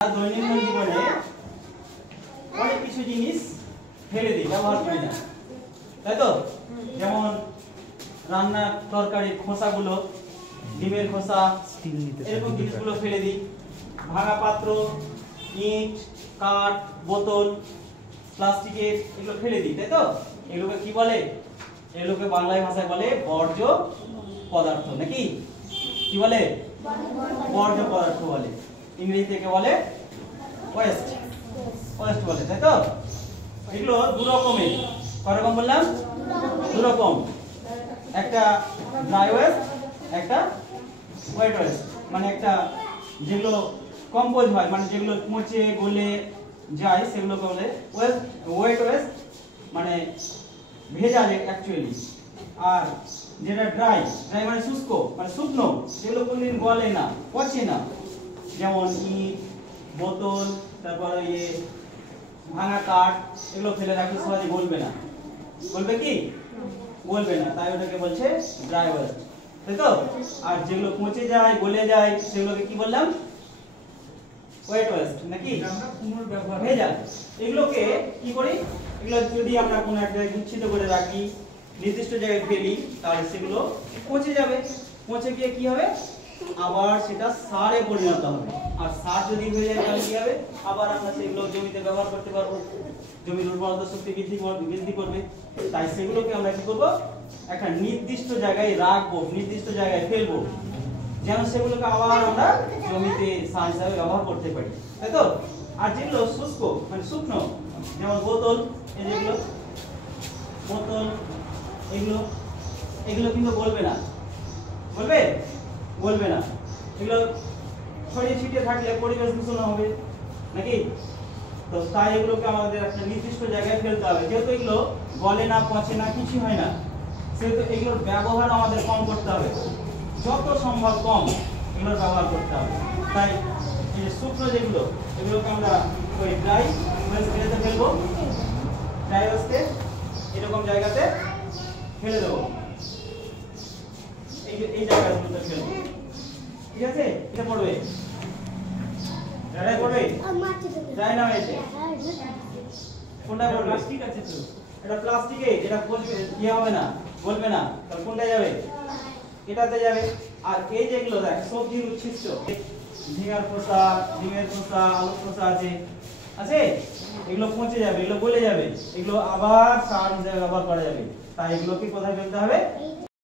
দৈনন্দিন জীবনে অনেক কিছু জিনিস ফেলে দিই, ব্যবহার করি না, তাই তো? যেমন রান্নার তরকারির খোসাগুলো, ডিমের খোসা, এরকম জিনিসগুলো ফেলে দিই। ভাঙা পাত্র, ইট, কাঠ, বোতল, প্লাস্টিকের এগুলো ফেলে দিই, তাই তো? এগুলোকে কি বলে? এগুলোকে বাংলায় ভাষায় বলে বর্জ্য পদার্থ, নাকি? কি বলে? বর্জ্য পদার্থ বলে। ইংরেজি থেকে বলে ওয়েস্ট, ওয়েস্ট বলে, তাই তো? এগুলো দু রকমের। কয় রকম বললাম? দু রকম। একটা ড্রাই ওয়েস্ট, একটা ওয়েট ওয়েস্ট। মানে একটা যেগুলো কম্পোজ হয়, মানে যেগুলো পচে গলে যায় সেগুলোকে বলে ওয়েস্ট, ওয়েট ওয়েস্ট, মানে ভেজা অ্যাকচুয়ালি। আর যেটা ড্রাই, ড্রাই মানে শুষ্ক, মানে শুকনো, যেগুলো কোনদিন গলে না, পচে না, যেমন ইট, বোতল, তারপর ভাঙা কাঠ, এগুলো ফেলে রাখলে সহজে গলবে না। গলবে কি? গলবে না, তাই ওটাকে বলছে ড্রাই ওয়েস্ট, তাই তো? আর যেগুলো পচে যায়, গলে যায়, সেগুলোকে কি বললাম? ওয়েট ওয়েস্ট, নাকি? ভেজা। এগুলোকে কি করি? এগুলো যদি আমরা কোনো এক জায়গায় গুচ্ছিত করে রাখি, নির্দিষ্ট জায়গায় ফেলি, তাহলে সেগুলো পচে যাবে। পচে গিয়ে কি হবে? আবার সেটা সারে পরিণত হবে। আর সার যদি হয়ে যায় তাহলে কি হবে? আবার আমরা সেগুলো জমিতে ব্যবহার করতে পারবো, জমির উর্বরতা শক্তি বৃদ্ধি করবে। তাই সেগুলোকে আমরা কি করব? একটা নির্দিষ্ট জায়গায় রাখবো, নির্দিষ্ট জায়গায় ফেলবো, যেন সেগুলোকে আবার আমরা জমিতে সার হিসাবে ব্যবহার করতে পারি, তাই তো? আর যেগুলো শুষ্ক, মানে শুকনো, যেমন বোতল, এই যেগুলো বোতল, এগুলো এগুলো কিন্তু গলবে না। বলবে? বলবে না। এগুলো ছড়িয়ে ছিটিয়ে থাকলে পরিবেশ দূষণ হবে, নাকি? তো তাই এগুলোকে আমাদের একটা নির্দিষ্ট জায়গায় ফেলতে হবে। যেহেতু এগুলো গলে না, পচে না, কিছু হয় না, সেহেতু এগুলোর ব্যবহার আমাদের কম করতে হবে, যত সম্ভব কম এগুলোর ব্যবহার করতে হবে। তাই এই যে শুকনো যেগুলো, এগুলোকে আমরা ওই ড্রাই ওয়েস্টে ফেলবো, ড্রাই ওয়েস্টে এরকম জায়গাতে ফেলে দেবো, এই জায়গাগুলোতে ফেলবো, ঠিক আছে? এটা পড়বে, এটা পড়বে, ড্রাই না এতে কোনটা পড়বে? প্লাস্টিক আছে তো, এটা প্লাস্টিকে, এটা পচবে, কি হবে না, গলবে না, তাহলে কোনটা যাবে? এটাতে যাবে। আর এই যেগুলো দেখ সবজির উচ্ছিষ্ট, ঝিঙার খোসা, ডিমের খোসা, আলুর খোসা আছে, আছে, এগুলো পচে যাবে, এগুলো গলে যাবে, এগুলো আবার সার হিসেবে ব্যবহার করা যাবে। তাই এগুলোকে কোথায় ফেলতে হবে?